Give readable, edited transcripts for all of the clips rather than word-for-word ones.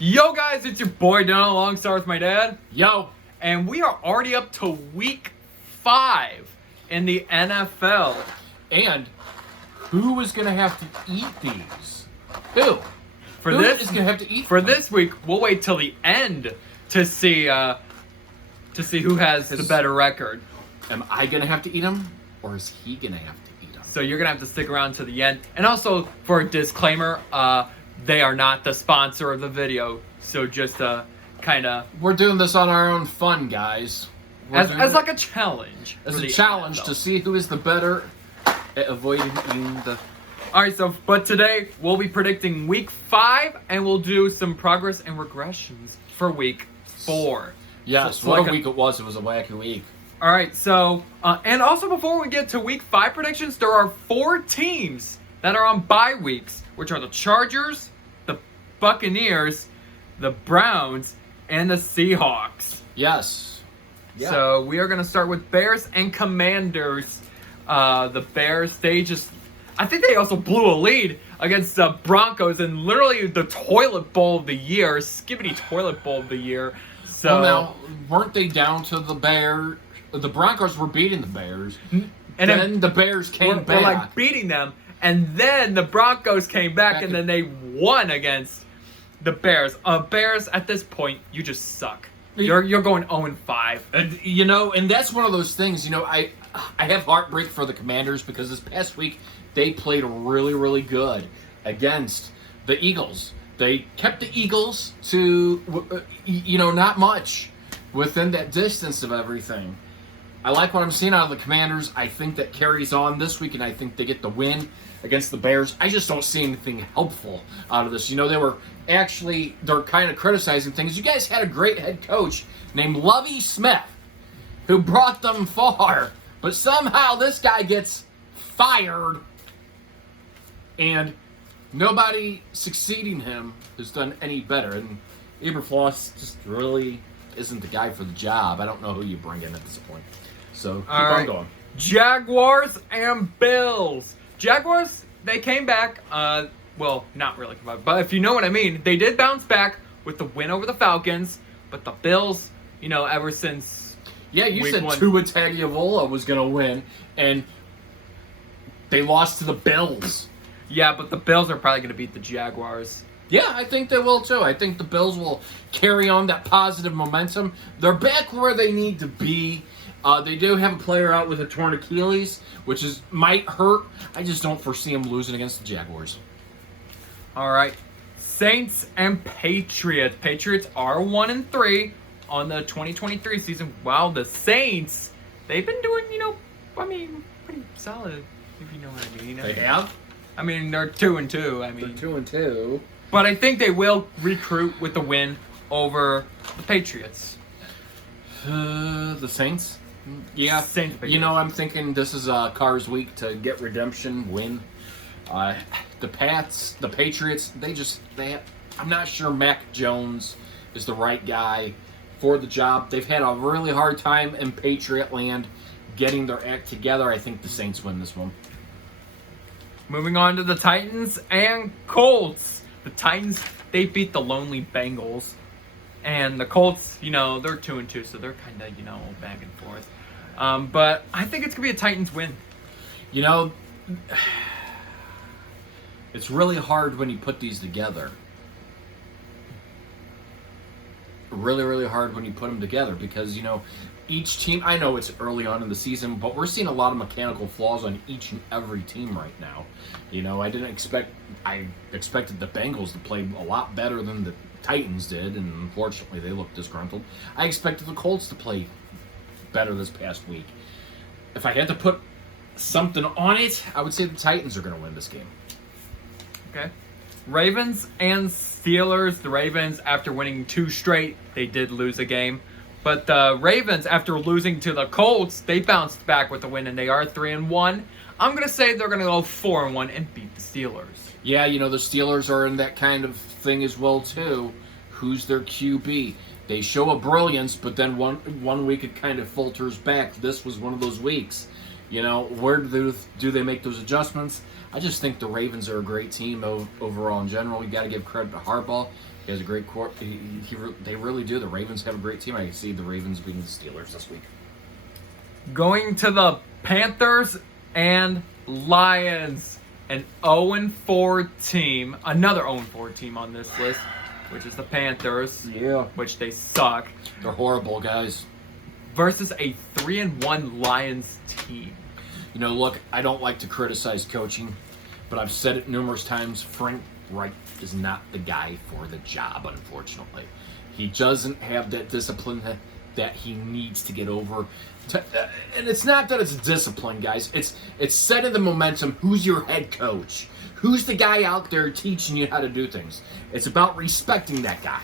Yo guys, it's your boy Donald alongside with my dad. Yo, And we are already up to week 5 in the NFL. and who is gonna have to eat these? Who? For Who this is gonna have to eat for them? this week, we'll wait till the end to see who has the better record. Am I gonna have to eat them, or is he gonna have to eat them? So you're gonna have to stick around to the end. And also for a disclaimer, they are not the sponsor of the video. So just kind of We're doing this on our own fun, guys. We're doing as it like a challenge. as for a the challenge NFL. to see who is the better at avoiding eating the. All right, but today we'll be predicting week 5, and we'll do some progress and regressions for week 4. Yes, So what like a week it was. It was a wacky week. All right, so and also before we get to week 5 predictions, there are 4 teams that are on bye weeks, which are the Chargers, the Buccaneers, the Browns, and the Seahawks. Yes. Yeah. So we are going to start with Bears and Commanders. The Bears, I think they also blew a lead against the Broncos in literally the toilet bowl of the year, skibbity toilet bowl of the year. So Well, now, weren't they down to the Bears? The Broncos were beating the Bears, and then the Bears came we're back. like beating them, and then the Broncos came back, and then they won against the Bears. Bears, at this point, you just suck. You're going 0-5. And that's one of those things. I have heartbreak for the Commanders because this past week they played really, really good against the Eagles. They kept the Eagles to not much within that distance of everything. I like what I'm seeing out of the Commanders. I think that carries on this week, and I think they get the win against the Bears. I just don't see anything helpful out of this. They're kind of criticizing things. You guys had a great head coach named Lovie Smith who brought them far, but somehow this guy gets fired, and nobody succeeding him has done any better. And Eberfloss just really isn't the guy for the job. I don't know who you bring in at this point. So keep All on right. going. Jaguars and Bills. Jaguars, they came back. Well, not really, but if you know what I mean, they did bounce back with the win over the Falcons. But the Bills, ever since Yeah, you week said 1, Tua Tagovailoa was going to win, and they lost to the Bills. yeah, but the Bills are probably going to beat the Jaguars. Yeah, I think they will too. I think the Bills will carry on that positive momentum. They're back where they need to be. They do have a player out with a torn Achilles, which might hurt. I just don't foresee them losing against the Jaguars. All right, Saints and Patriots. Patriots are 1-3 on the 2023 season. While the Saints, they've been doing, pretty solid. If you know what I mean. They have? I mean, they're 2-2. I They're mean, 2-2. but I think they will recruit with the win over the Patriots. The Saints? Yeah. Saints, Patriots. I'm thinking this is Carr's week to get redemption, win. The Patriots, I'm not sure Mac Jones is the right guy for the job. They've had a really hard time in Patriot land getting their act together. I think the Saints win this one. Moving on to the Titans and Colts. The Titans, they beat the lonely Bengals. And the Colts, they're 2-2, so they're kind of, back and forth. But I think it's going to be a Titans win. It's really hard when you put these together. Really, really hard when you put them together because, each team, I know it's early on in the season, but we're seeing a lot of mechanical flaws on each and every team right now. I expected the Bengals to play a lot better than the Titans did, and unfortunately they looked disgruntled. I expected the Colts to play better this past week. If I had to put something on it, I would say the Titans are going to win this game. Okay. Ravens and Steelers. The Ravens, after winning 2 straight, they did lose a game. But the Ravens, after losing to the Colts, they bounced back with a win, and they are 3-1. I'm going to say they're going to go 4-1 and beat the Steelers. Yeah, the Steelers are in that kind of thing as well, too. Who's their QB? They show a brilliance, but then one week it kind of falters back. This was one of those weeks. Where do they make those adjustments? I just think the Ravens are a great team overall in general. You got to give credit to Harbaugh. He has a great core. They really do. The Ravens have a great team. I can see the Ravens beating the Steelers this week. Going to the Panthers and Lions. An 0-4 team. Another 0-4 team on this list, which is the Panthers. Yeah. Which they suck. They're horrible, guys. Versus a 3-1 Lions team. You know, look, I don't like to criticize coaching, but I've said it numerous times. Frank Reich is not the guy for the job, unfortunately. He doesn't have that discipline that he needs to get over. And it's not that it's discipline, guys. It's setting the momentum. Who's your head coach? Who's the guy out there teaching you how to do things? It's about respecting that guy.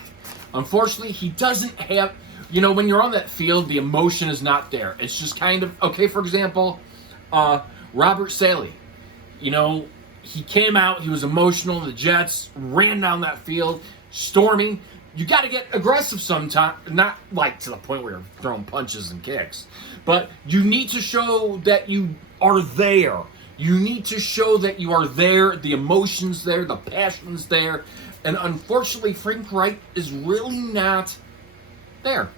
Unfortunately, he doesn't have... You know, when you're on that field, the emotion is not there. It's just kind of... Okay, for example, Robert Saleh. You know, he came out, he was emotional. The Jets ran down that field, storming. You got to get aggressive sometimes. Not like to the point where you're throwing punches and kicks. But you need to show that you are there. You need to show that you are there. The emotion's there. The passion's there. And unfortunately, Frank Reich is really not there.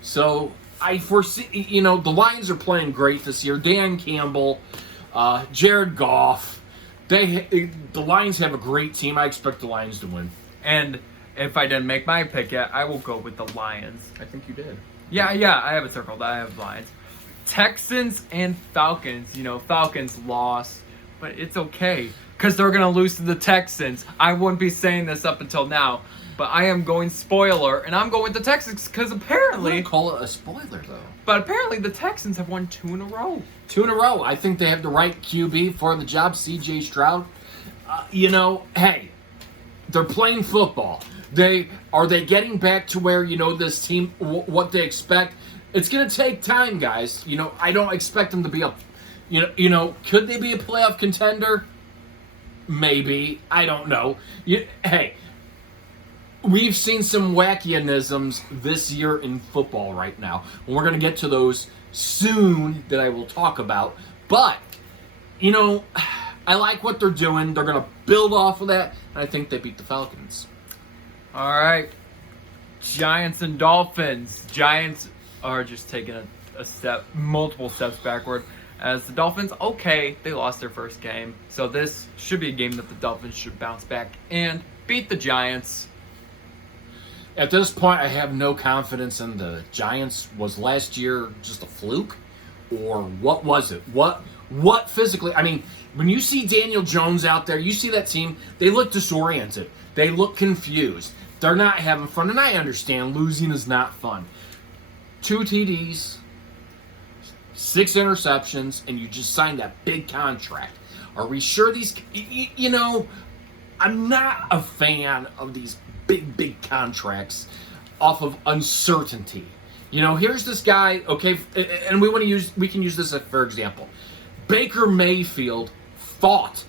So I foresee, you know, the Lions are playing great this year. Dan Campbell, Jared Goff. The Lions have a great team. I expect the Lions to win. And if I didn't make my pick yet, I will go with the Lions. I think you did. Yeah, I have it circled. I have Lions. Texans and Falcons. You know, Falcons lost, but it's okay because they're going to lose to the Texans. I wouldn't be saying this up until now, but I am going spoiler, and I'm going with the Texans because I apparently... wouldn't call it a spoiler, though. But apparently the Texans have won 2 in a row. 2 in a row. I think they have the right QB for the job, C.J. Stroud. You know, hey, they're playing football. Are they getting back to where, you know, this team, what they expect? It's going to take time, guys. You know, I don't expect them to be could they be a playoff contender? Maybe. I don't know. Hey, we've seen some wackyisms this year in football right now. And we're going to get to those soon that I will talk about. But, you know, I like what they're doing. They're going to build off of that. And I think they beat the Falcons. All right. Giants and Dolphins. Giants are just taking multiple steps backward. As the Dolphins, okay, they lost their first game. So this should be a game that the Dolphins should bounce back and beat the Giants. At this point, I have no confidence in the Giants. Was last year just a fluke? Or what was it? What physically? I mean, when you see Daniel Jones out there, you see that team, they look disoriented. They look confused. They're not having fun. And I understand losing is not fun. 2 TDs, 6 interceptions, and you just signed that big contract. Are we sure these... You know, I'm not a fan of these big contracts off of uncertainty. You know, here's this guy, okay, and we can use this for example. Baker Mayfield fought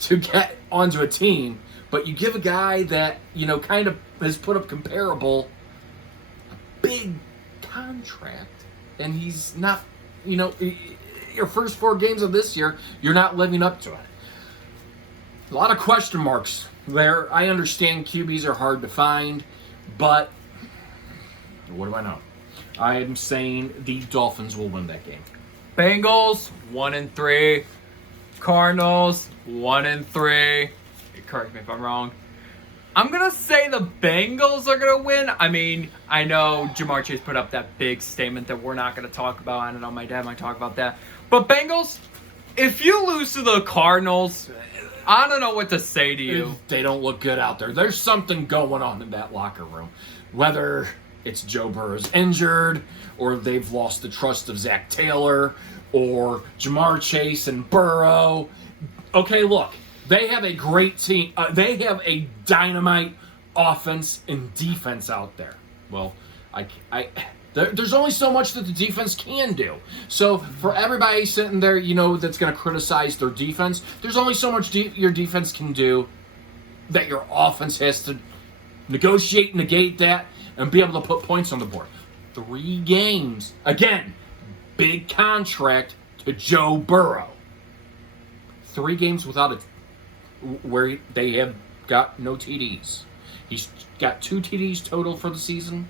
to get onto a team, but you give a guy that, you know, kind of has put up comparable a big contract, and he's not, you know, your first 4 games of this year, you're not living up to it. A lot of question marks there. I understand QBs are hard to find, but what do I know? I'm saying the Dolphins will win that game. Bengals 1-3. Cardinals 1-3. Correct me if I'm wrong. I'm gonna say the Bengals are gonna win. I mean, I know Jamar Chase put up that big statement that we're not gonna talk about. I don't know, my dad might talk about that. But Bengals, if you lose to the Cardinals, I don't know what to say to you. They don't look good out there. There's something going on in that locker room. Whether it's Joe Burrow's injured, or they've lost the trust of Zach Taylor, or Jamar Chase and Burrow. Okay, look, they have a great team. They have a dynamite offense and defense out there. Well, there's only so much that the defense can do. So for everybody sitting there, you know, that's going to criticize their defense, there's only so much your defense can do that your offense has to negate that, and be able to put points on the board. 3 games. Again, big contract to Joe Burrow. 3 games without where they have got no TDs. He's got 2 TDs total for the season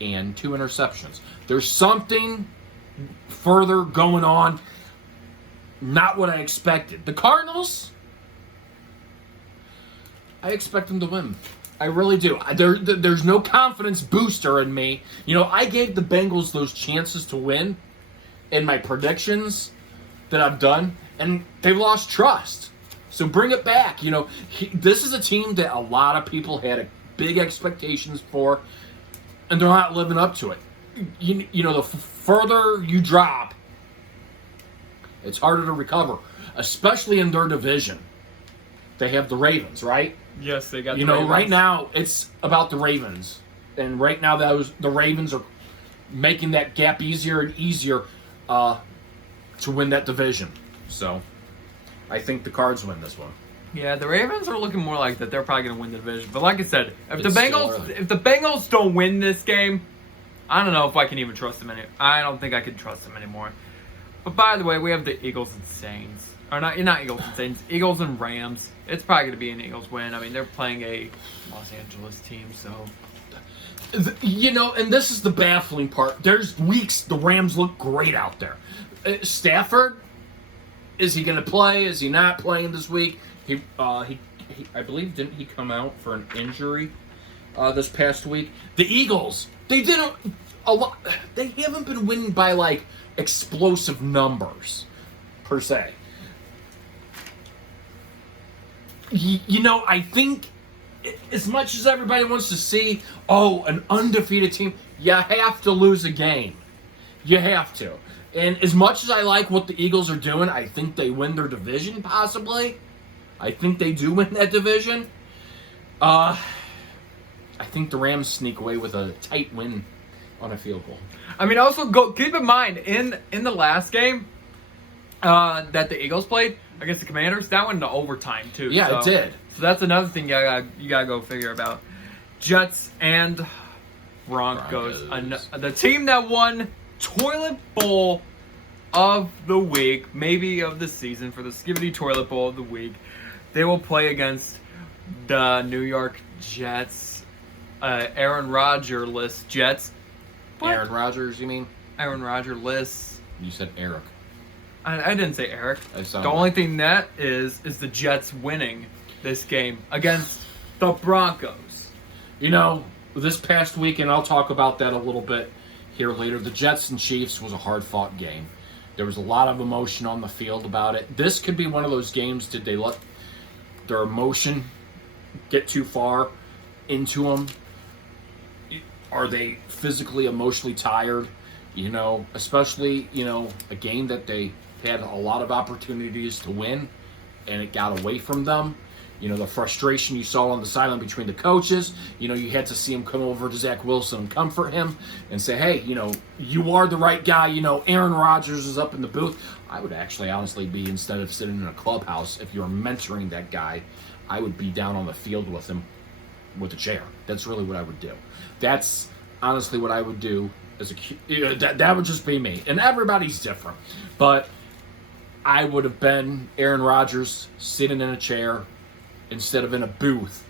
and 2 interceptions. There's something further going on. Not what I expected. The Cardinals, I expect them to win. I really do. There's no confidence booster in me. I gave the Bengals those chances to win in my predictions that I've done, and they've lost trust. So bring it back. This is a team that a lot of people had big expectations for, and they're not living up to it. The further you drop, it's harder to recover, especially in their division. They have the Ravens, right? Yes, they got the Ravens. Right now it's about the Ravens. And right now the Ravens are making that gap easier and easier to win that division. So I think the Cards win this one. Yeah, the Ravens are looking more like that. They're probably going to win the division. But like I said, if It's still the Bengals don't win this game, I don't know if I can even trust them anymore. I don't think I can trust them anymore. But by the way, we have the Eagles and Saints. Or not Eagles and Saints. Eagles and Rams. It's probably going to be an Eagles win. I mean, they're playing a Los Angeles team, so... And this is the baffling part. There's weeks the Rams look great out there. Stafford, is he going to play? Is he not playing this week? He I believe, didn't he come out for an injury this past week? The Eagles, they didn't a lot. They haven't been winning by explosive numbers per se. I think as much as everybody wants to see, an undefeated team, you have to lose a game. You have to. And as much as I like what the Eagles are doing, I think they win their division, possibly. I think they do win that division. I think the Rams sneak away with a tight win on a field goal. I mean, also keep in mind, in the last game that the Eagles played against the Commanders, that went into overtime, too. Yeah, it did. So that's another thing you gotta go figure about. Jets and Broncos. The team that won Toilet Bowl of the week, maybe of the season, for the Skibidi Toilet Bowl of the week. They will play against the New York Jets. Aaron Rodgers-less Jets. What? Aaron Rodgers, you mean? Aaron Rodgers-less. You said Eric. I didn't say Eric. The only thing that is the Jets winning this game against the Broncos. This past week, and I'll talk about that a little bit here later, the Jets and Chiefs was a hard-fought game. There was a lot of emotion on the field about it. This could be one of those games, did they let their emotion get too far into them? Are they physically, emotionally tired? Especially, a game that they had a lot of opportunities to win, and it got away from them. The frustration you saw on the sideline between the coaches. You had to see him come over to Zach Wilson and comfort him and say, hey, you are the right guy. Aaron Rodgers is up in the booth. I would actually honestly be, instead of sitting in a clubhouse, if you're mentoring that guy, I would be down on the field with him with a chair. That's really what I would do. That's honestly what I would do as that would just be me. And everybody's different. But I would have been Aaron Rodgers sitting in a chair instead of in a booth,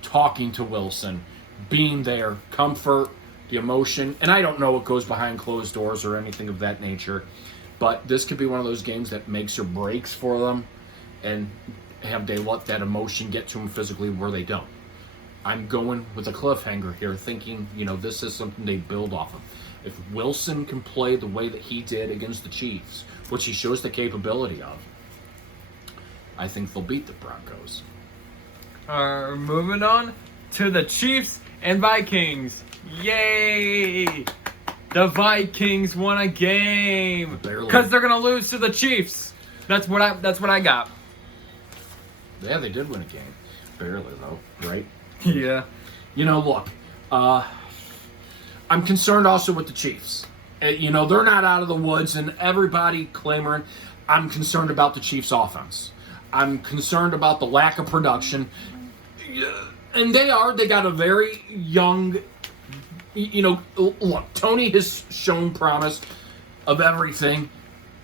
talking to Wilson, being there, comfort, the emotion. And I don't know what goes behind closed doors or anything of that nature, but this could be one of those games that makes or breaks for them, and have they let that emotion get to them physically where they don't. I'm going with a cliffhanger here, thinking, this is something they build off of. If Wilson can play the way that he did against the Chiefs, which he shows the capability of, I think they'll beat the Broncos. Moving on to the Chiefs and Vikings. Yay! The Vikings won a game because they're gonna lose to the Chiefs. That's what I got. Yeah, they did win a game, barely though, right? Yeah. Look, I'm concerned also with the Chiefs. They're not out of the woods, and everybody clamoring. I'm concerned about the Chiefs' offense. I'm concerned about the lack of production. And they got a very young, look, Tony has shown promise of everything.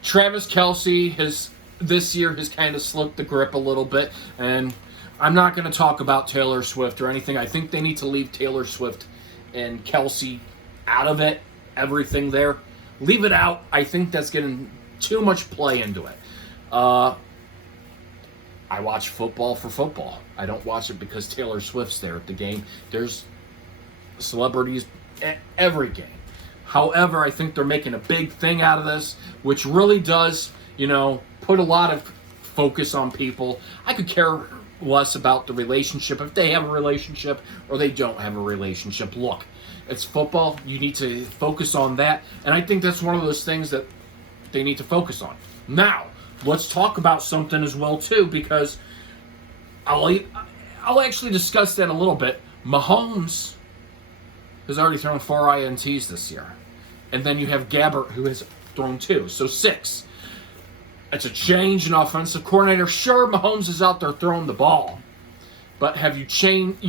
Travis Kelce this year has kind of slipped the grip a little bit. And I'm not going to talk about Taylor Swift or anything. I think they need to leave Taylor Swift and Kelsey out of it. Everything there. Leave it out. I think that's getting too much play into it. I watch football for football. I don't watch it because Taylor Swift's there at the game. There's celebrities at every game. However, I think they're making a big thing out of this, which really does, put a lot of focus on people. I could care less about the relationship, if they have a relationship or they don't have a relationship. Look, it's football. You need to focus on that. And I think that's one of those things that they need to focus on. Now, let's talk about something as well, too, because I'll actually discuss that a little bit. Mahomes has already thrown 4 INTs this year. And then you have Gabbert, who has thrown 2. So 6. It's a change in offensive coordinator. Sure, Mahomes is out there throwing the ball. But have you changed,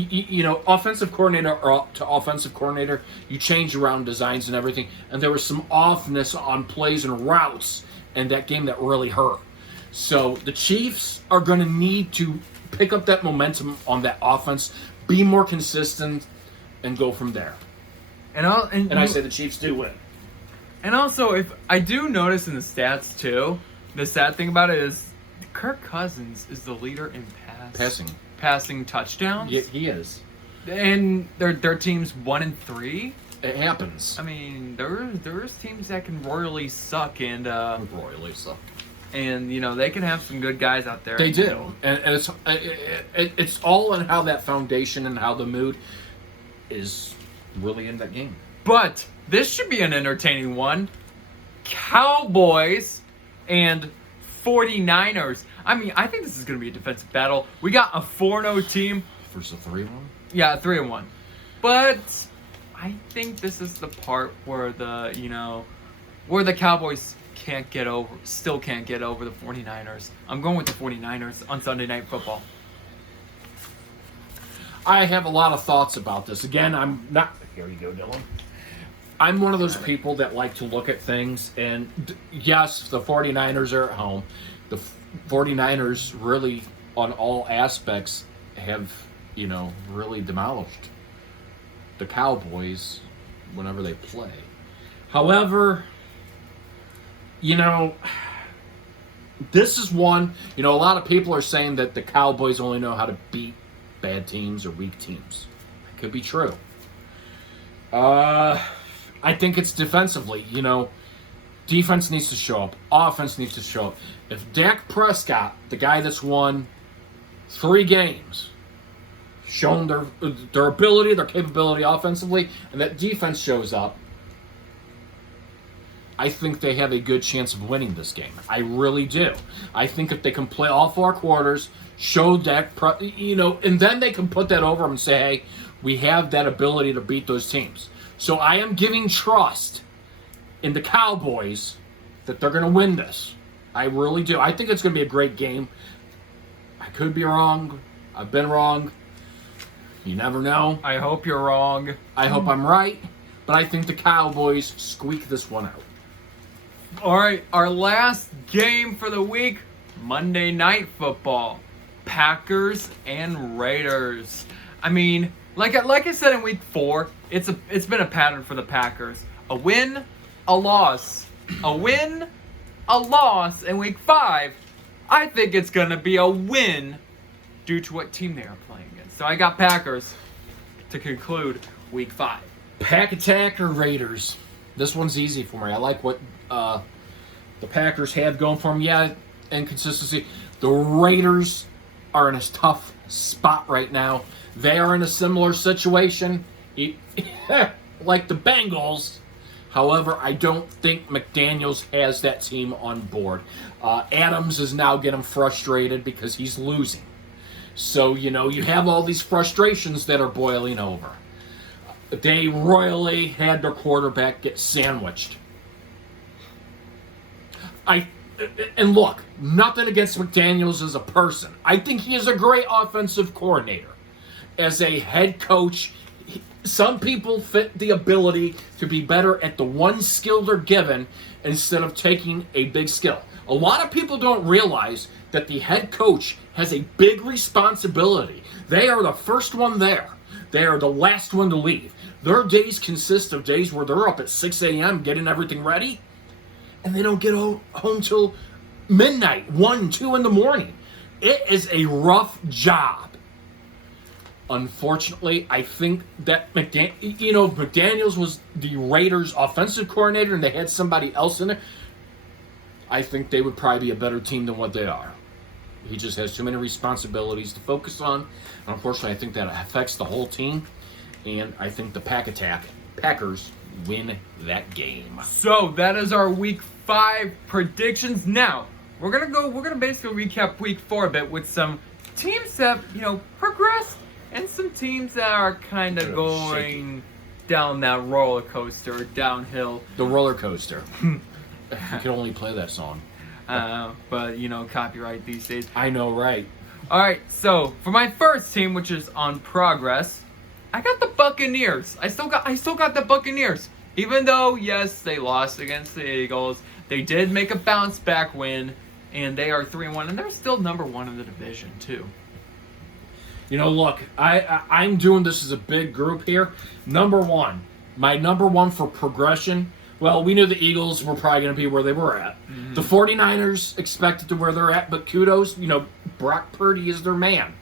offensive coordinator to offensive coordinator, you change around designs and everything. And there was some offness on plays and routes in that game that really hurt. So the Chiefs are going to need to pick up that momentum on that offense, be more consistent, and go from there. And I say the Chiefs do win. And also, if I do notice in the stats too, the sad thing about it is Kirk Cousins is the leader in passing touchdowns. Yeah, he is. And their team's 1-3. It happens. I mean, there's teams that can royally suck and royally suck. And they can have some good guys out there. They do, and it's all in how that foundation and how the mood is really in that game. But this should be an entertaining one. Cowboys and 49ers. I mean, I think this is going to be a defensive battle. We got a 4-0 team versus a 3-1. Yeah, 3-1. But I think this is the part where where the Cowboys still can't get over the 49ers. I'm going with the 49ers on Sunday Night Football. I have a lot of thoughts about this. Again, I'm not... Here you go, Dylan. I'm one of those people that like to look at things, and yes, the 49ers are at home. The 49ers really, on all aspects, have, really demolished the Cowboys whenever they play. However, this is one, a lot of people are saying that the Cowboys only know how to beat bad teams or weak teams. That could be true. I think it's defensively, defense needs to show up. Offense needs to show up. If Dak Prescott, the guy that's won 3 games, shown their ability, their capability offensively, and that defense shows up, I think they have a good chance of winning this game. I really do. I think if they can play all 4 quarters, show Dak, and then they can put that over them and say, hey, we have that ability to beat those teams. So I am giving trust in the Cowboys that they're going to win this. I really do. I think it's going to be a great game. I could be wrong. I've been wrong. You never know. I hope you're wrong. I hope I'm right. But I think the Cowboys squeak this one out. All right, our last game for the week, Monday Night Football. Packers and Raiders. I mean, like I said in week 4, it's been a pattern for the Packers. A win, a loss. A win, a loss. In week 5, I think it's going to be a win due to what team they are playing against. So I got Packers to conclude week 5. Pack attack or Raiders? This one's easy for me. I like what the Packers have going for them. Yeah, inconsistency. The Raiders are in a tough spot right now. They are in a similar situation like the Bengals. However, I don't think McDaniels has that team on board. Adams is now getting frustrated because he's losing. So, you have all these frustrations that are boiling over. They royally had their quarterback get sandwiched. And look, nothing against McDaniels as a person. I think he is a great offensive coordinator. As a head coach, some people fit the ability to be better at the one skill they're given instead of taking a big skill. A lot of people don't realize that the head coach has a big responsibility. They are the first one there. They are the last one to leave. Their days consist of days where they're up at 6 a.m. getting everything ready, and they don't get home till midnight, 1, 2 in the morning. It is a rough job. Unfortunately, I think that McDaniels was the Raiders' offensive coordinator and they had somebody else in there, I think they would probably be a better team than what they are. He just has too many responsibilities to focus on. And unfortunately, I think that affects the whole team. And I think the Packers win that game. So that is our Week 5 predictions. Now we're gonna basically recap Week 4 a bit with some teams that progressed and some teams that are kind of going down that roller coaster, downhill. The roller coaster. You can only play that song. But copyright these days. I know, right? All right, so for my first team, which is on progress, I got the Buccaneers. I still got the Buccaneers. Even though, yes, they lost against the Eagles, they did make a bounce back win, and they are 3-1, and they're still number 1 in the division too. Look, I'm doing this as a big group here. My number one for progression. Well, we knew the Eagles were probably going to be where they were at. Mm-hmm. The 49ers expected to where they're at, but kudos, Brock Purdy is their man.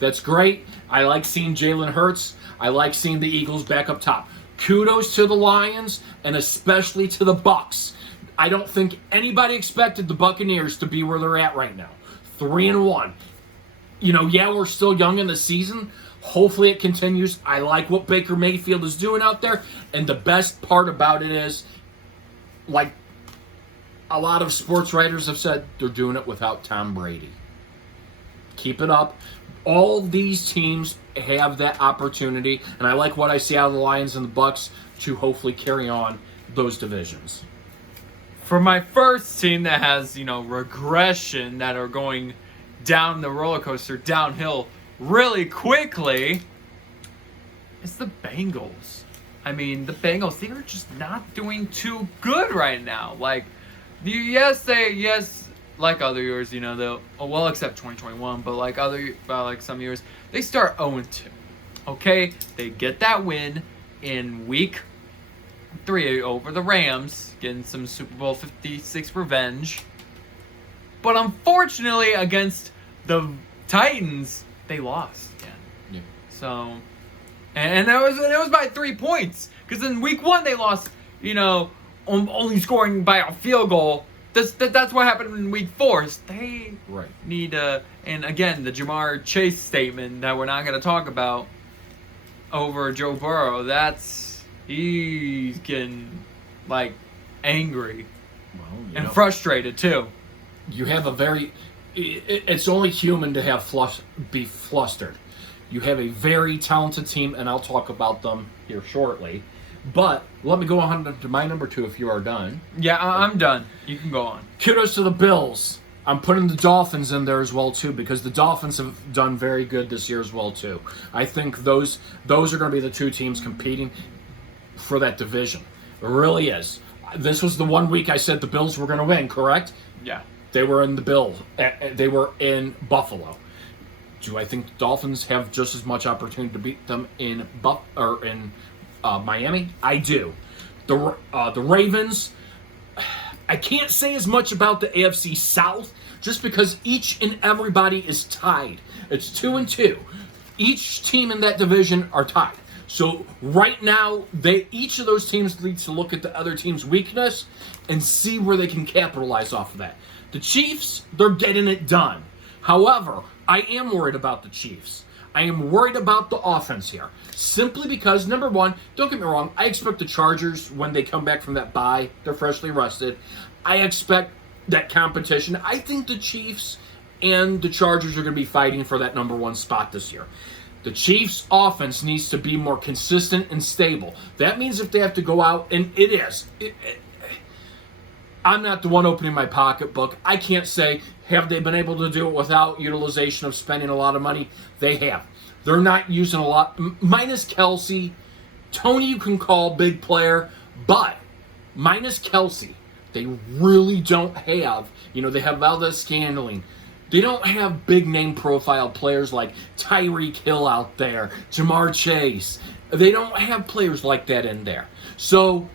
That's great. I like seeing Jalen Hurts. I like seeing the Eagles back up top. Kudos to the Lions, and especially to the Bucs. I don't think anybody expected the Buccaneers to be where they're at right now. 3-1. We're still young in the season. Hopefully it continues. I like what Baker Mayfield is doing out there. And the best part about it is, like a lot of sports writers have said, they're doing it without Tom Brady. Keep it up. All these teams have that opportunity. And I like what I see out of the Lions and the Bucs to hopefully carry on those divisions. For my first team that has, regression, that are going down the roller coaster, downhill really quickly, it's the Bengals. I mean, the Bengals, they are just not doing too good right now. Like, yes, like other years, except 2021, but like some years, they start 0-2. Okay? They get that win in Week 3 over the Rams, getting some Super Bowl 56 revenge. But unfortunately, against the Titans, they lost again. Yeah. So, and it was by 3 points. Because in Week 1 they lost, only scoring by a field goal. That's what happened in Week 4. They need and again, the Jamar Chase statement that we're not going to talk about over Joe Burrow. He's getting angry and frustrated too. You have it's only human to be flustered. You have a very talented team, and I'll talk about them here shortly. But let me go on to my number 2 if you are done. Yeah, I'm done. You can go on. Kudos to the Bills. I'm putting the Dolphins in there as well too, because the Dolphins have done very good this year as well too. I think those are going to be the 2 teams competing for that division. It really is. This was the 1 week I said the Bills were going to win, correct? Yeah. They were in the Bills. They were in Buffalo. Do I think the Dolphins have just as much opportunity to beat them in Miami? I do. The Ravens, I can't say as much about the AFC South just because each and everybody is tied. It's 2-2. Each team in that division are tied. So right now, each of those teams needs to look at the other team's weakness and see where they can capitalize off of that. The Chiefs, they're getting it done. However, I am worried about the Chiefs. I am worried about the offense here. Simply because, number one, don't get me wrong, I expect the Chargers, when they come back from that bye, they're freshly rested. I expect that competition. I think the Chiefs and the Chargers are going to be fighting for that number 1 spot this year. The Chiefs' offense needs to be more consistent and stable. That means if they have to go out, and it is. I'm not the one opening my pocketbook. I can't say, have they been able to do it without utilization of spending a lot of money? They have. They're not using a lot. Minus Kelsey. Tony you can call big player, but minus Kelsey, they really don't have. They have Valdez Scantling. They don't have big name profile players like Tyreek Hill out there, Jamar Chase. They don't have players like that in there. So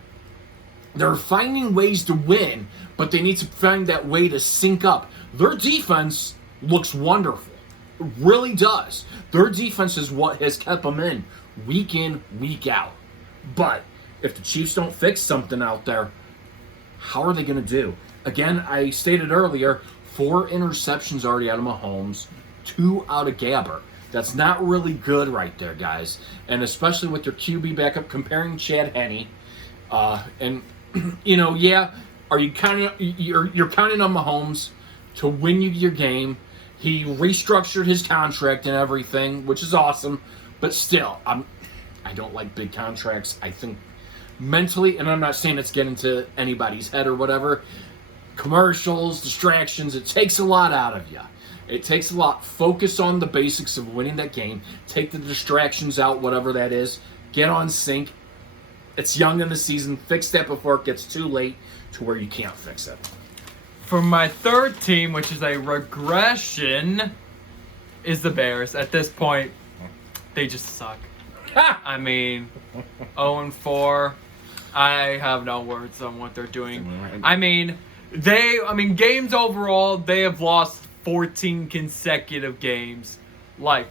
they're finding ways to win, but they need to find that way to sync up. Their defense looks wonderful. It really does. Their defense is what has kept them in, week out. But if the Chiefs don't fix something out there, how are they going to do? Again, I stated earlier, 4 interceptions already out of Mahomes, 2 out of Gabbert. That's not really good right there, guys. And especially with your QB backup, comparing Chad Henne. And, are you counting? You're counting on Mahomes to win you your game. He restructured his contract and everything, which is awesome. But still, I don't like big contracts. I think mentally, and I'm not saying it's getting to anybody's head or whatever, commercials, distractions, it takes a lot out of you. It takes a lot. Focus on the basics of winning that game. Take the distractions out, whatever that is. Get on sync. It's young in the season. Fix that before it gets too late to where you can't fix it. For my third team, which is a regression, is the Bears. At this point, they just suck. I mean, 0-4. I have no words on what they're doing. I mean, games overall, they have lost 14 consecutive games. Like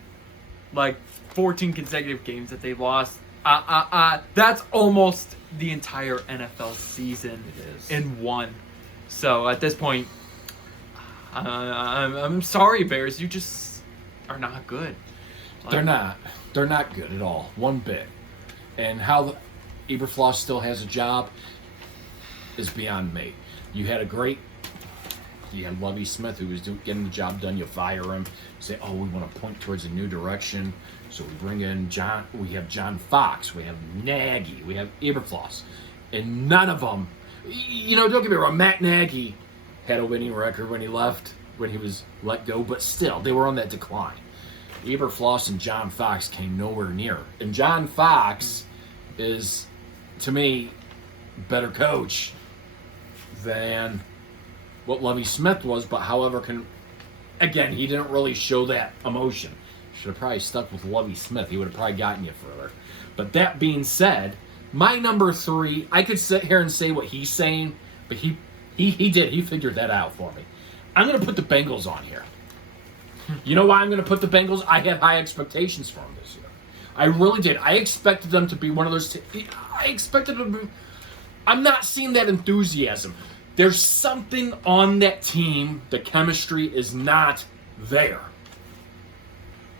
14 consecutive games that they've lost. That's almost the entire NFL season in one. So at this point, I'm sorry, Bears. You just are not good. They're not. They're not good at all. One bit. And how Eberflus still has a job is beyond me. You had Lovie Smith who was getting the job done. You fire him. Say, we want to point towards a new direction. So we bring in John. We have John Fox. We have Nagy. We have Eberflus. And none of them, don't get me wrong, Matt Nagy had a winning record when he left, when he was let go. But still, they were on that decline. Eberflus and John Fox came nowhere near. And John Fox is, to me, better coach than what Lovie Smith was, but however, again, he didn't really show that emotion. Should have probably stuck with Lovie Smith. He would have probably gotten you further. But that being said, my number 3, I could sit here and say what he's saying, but he did. He figured that out for me. I'm going to put the Bengals on here. You know why I'm going to put the Bengals? I had high expectations for them this year. I really did. I expected them to be one of those. I expected them to be. I'm not seeing that enthusiasm. There's something on that team. The chemistry is not there.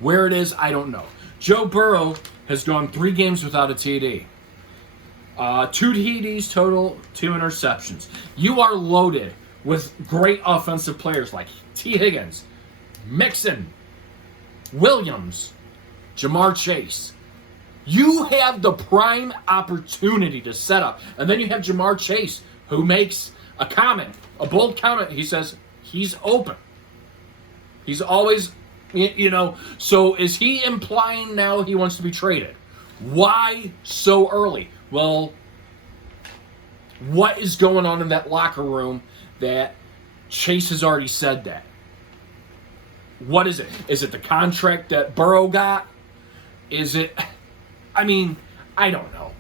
Where it is, I don't know. Joe Burrow has gone 3 games without a TD. 2 TDs total, 2 interceptions. You are loaded with great offensive players like T. Higgins, Mixon, Williams, Jamar Chase. You have the prime opportunity to set up. And then you have Jamar Chase, who makes a comment, a bold comment. He says he's open. He's always, so is he implying now he wants to be traded? Why so early? Well, what is going on in that locker room that Chase has already said that? What is it? Is it the contract that Burrow got? Is it... I don't know.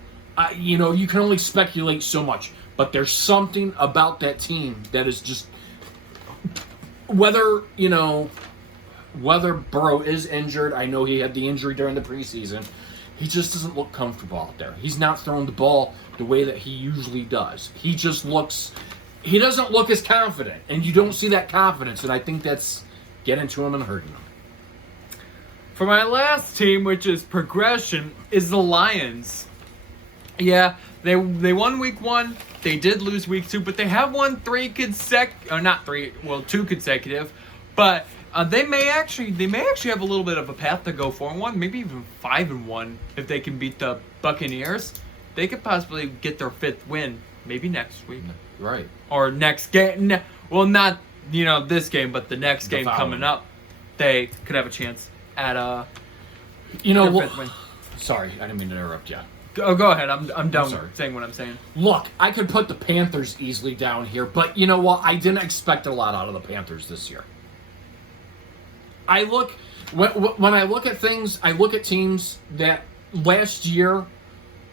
You can only speculate so much. But there's something about that team that is just... Whether Burrow is injured, I know he had the injury during the preseason, he just doesn't look comfortable out there. He's not throwing the ball the way that he usually does. He doesn't look as confident. And you don't see that confidence. And I think that's getting to him and hurting him. For my last team, which is progression, is the Lions. Yeah, they won week 1. They did lose week 2, but they have won 2 consecutive. But they may actually have a little bit of a path to go 4-1, maybe even 5-1 if they can beat the Buccaneers. They could possibly get their 5th win, maybe next week. Right. Or next game. Well, not this game, but the next game coming up, they could have a chance at a. Their 5th win. Sorry, I didn't mean to interrupt you. Go ahead. I'm done saying what I'm saying. Look, I could put the Panthers easily down here, but you know what? I didn't expect a lot out of the Panthers this year. I look when I look at things, I look at teams that last year,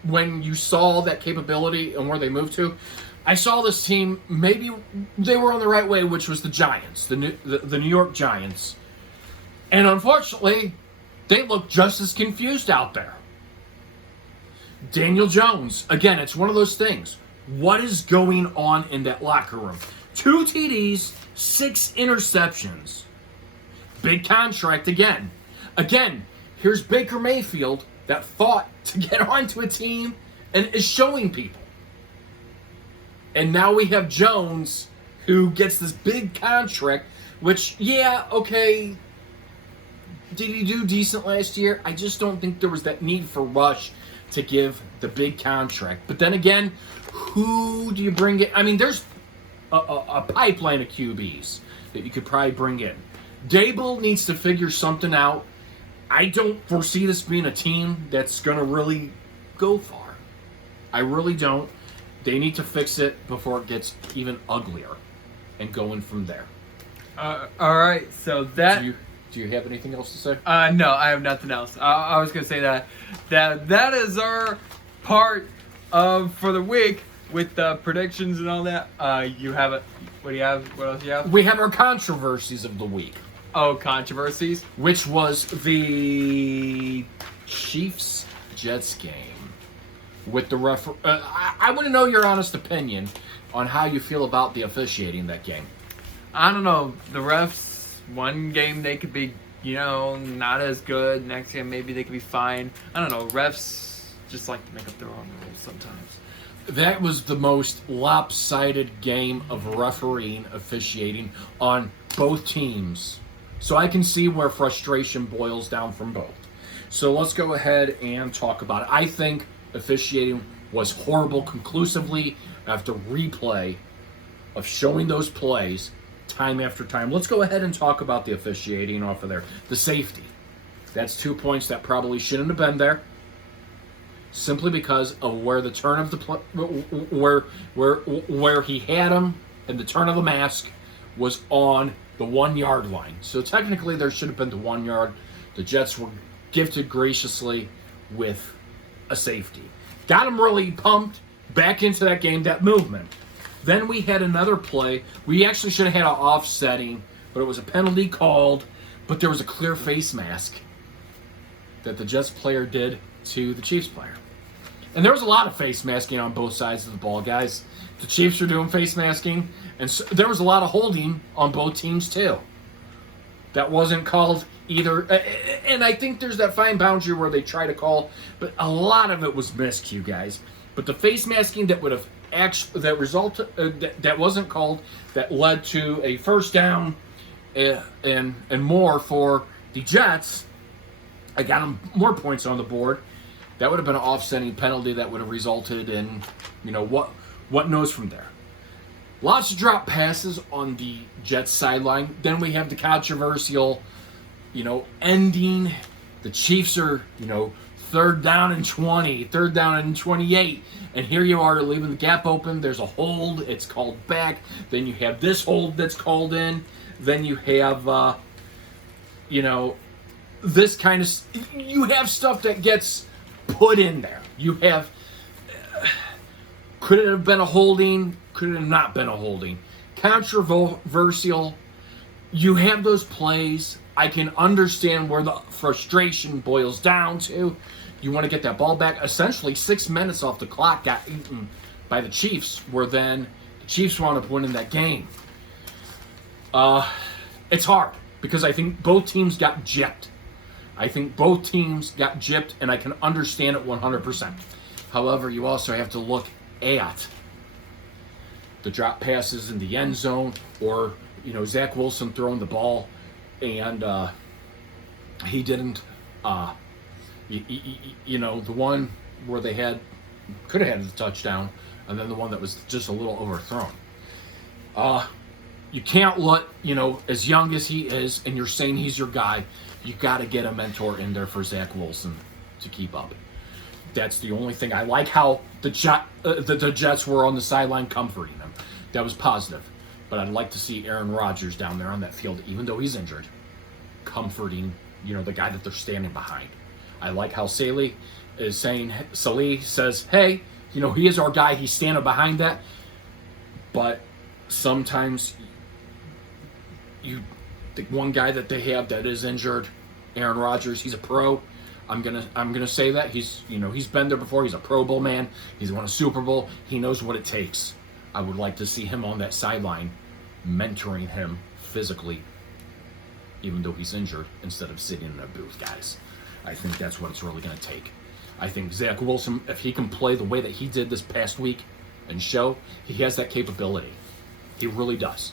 when you saw that capability and where they moved to, I saw this team, maybe they were on the right way, which was the Giants, the New York Giants. And unfortunately, they look just as confused out there. Daniel Jones, again, it's one of those things. What is going on in that locker room? 2 TDs, 6 interceptions. Big contract again. Again, here's Baker Mayfield that fought to get onto a team and is showing people. And now we have Jones, who gets this big contract, which, yeah, okay, did he do decent last year? I just don't think there was that need for Rush to give the big contract. But then again, who do you bring in? I mean, there's a pipeline of QBs that you could probably bring in. Dable needs to figure something out. I don't foresee this being a team that's going to really go far. I really don't. They need to fix it before it gets even uglier and going from there. All right, so that... Do you have anything else to say? No, I have nothing else. I was going to say that is our part of for the week with the predictions and all that. You have it. What do you have? What else do you have? We have our controversies of the week. Oh, controversies? Which was the Chiefs-Jets game. With the I want to know your honest opinion on how you feel about the officiating that game. I don't know. The refs, one game they could be, not as good. Next game maybe they could be fine. I don't know. Refs just like to make up their own rules sometimes. That was the most lopsided game of refereeing, officiating on both teams. So I can see where frustration boils down from both. So let's go ahead and talk about it. I think officiating was horrible conclusively after replay of showing those plays time after time. Let's go ahead and talk about the officiating off of there. The safety. That's 2 points that probably shouldn't have been there. Simply because of where the turn of the where he had him and the turn of the mask was on the 1 yard line. So technically there should have been the 1 yard. The Jets were gifted graciously with a safety. Got him really pumped back into that game, that movement. Then we had another play. We actually should have had an offsetting, but it was a penalty called, but there was a clear face mask that the Jets player did to the Chiefs player. And there was a lot of face masking on both sides of the ball, guys. The Chiefs were doing face masking, and so there was a lot of holding on both teams too. That wasn't called either, and I think there's that fine boundary where they try to call, but a lot of it was miscue, guys. But the face masking that would have that wasn't called, that led to a first down and more for the Jets. I got them more points on the board. That would have been an offsetting penalty that would have resulted in, what knows from there. Lots of drop passes on the Jets sideline. Then we have the controversial, ending. The Chiefs are, 3rd down and 20, 3rd down and 28. And here you are leaving the gap open. There's a hold. It's called back. Then you have this hold that's called in. Then you have, this kind of, you have stuff that gets put in there. You have, could it have been a holding? Could it have not been a holding? Controversial. You have those plays. I can understand where the frustration boils down to. You want to get that ball back. Essentially, 6 minutes off the clock got eaten by the Chiefs, where then the Chiefs wound up winning that game. It's hard because I think both teams got gypped. And I can understand it 100%. However, you also have to look at the drop passes in the end zone, or Zach Wilson throwing the ball and he didn't. The one where they could have had the touchdown, and then the one that was just a little overthrown. You can't let, as young as he is, and you're saying he's your guy, you got to get a mentor in there for Zach Wilson to keep up. That's the only thing. I like how the Jets were on the sideline comforting him. That was positive. But I'd like to see Aaron Rodgers down there on that field, even though he's injured. comforting, the guy that they're standing behind. I like how Saleh says, hey, he is our guy. He's standing behind that. But sometimes the one guy that they have that is injured, Aaron Rodgers, he's a pro. I'm gonna say that he's been there before. He's a Pro Bowl man. He's won a Super Bowl. He knows what it takes. I would like to see him on that sideline, mentoring him physically, even though he's injured, instead of sitting in a booth, guys. I think that's what it's really gonna take. I think Zach Wilson, if he can play the way that he did this past week and show, he has that capability. He really does.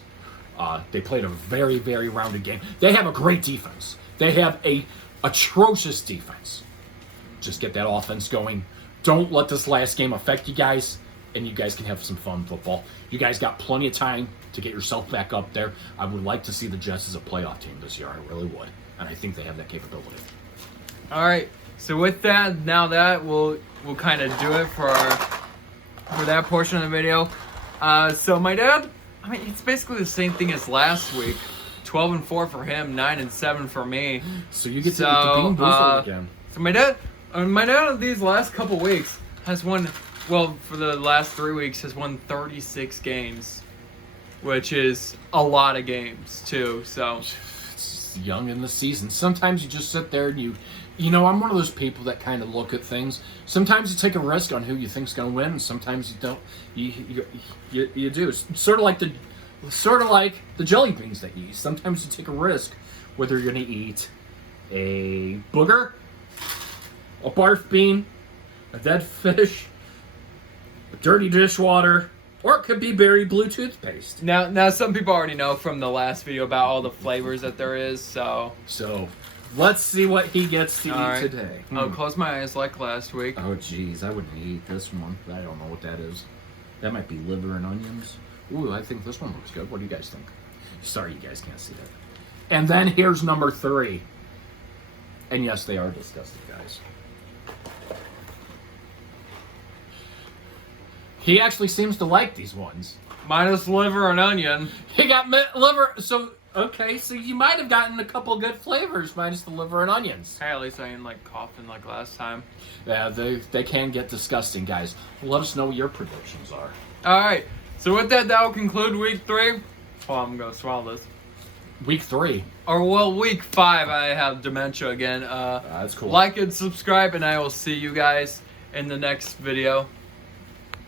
They played a very, very rounded game. They have a great defense. They have a atrocious defense. Just get that offense going. Don't let this last game affect you guys, and you guys can have some fun football. You guys got plenty of time to get yourself back up there. I would like to see the Jets as a playoff team this year. I really would. And I think they have that capability. All right. So with that, now that we'll kind of do it for that portion of the video. So my dad, it's basically the same thing as last week. 12-4 for him, 9-7 for me. So you get to eat the bean boozled again. So my dad these last couple weeks has won. Well, for the last 3 weeks, has won 36 games, which is a lot of games too. So it's young in the season. Sometimes you just sit there and I'm one of those people that kind of look at things. Sometimes you take a risk on who you think's going to win, and sometimes you don't. You do. It's sort of like the jelly beans that you eat. Sometimes you take a risk whether you're going to eat a booger, a barf bean, a dead fish, a dirty dishwater, or it could be berry blue toothpaste. Now some people already know from the last video about all the flavors that there is. So let's see what he gets to all eat right. today. I'll close my eyes like last week. Oh, jeez, I wouldn't eat this one. I don't know what that is. That might be liver and onions. Ooh, I think this one looks good. What do you guys think? Sorry, you guys can't see that. And then here's number 3. And yes, they are disgusting, guys. He actually seems to like these ones. Minus liver and onion. He got liver, so you might have gotten a couple good flavors minus the liver and onions. Hey, at least I didn't coughing like last time. Yeah, they can get disgusting, guys. Let us know what your predictions are. All right. So with that will conclude week 3. Oh, I'm gonna swallow this. Week 3. Week 5. I have dementia again. That's cool. Like and subscribe, and I will see you guys in the next video.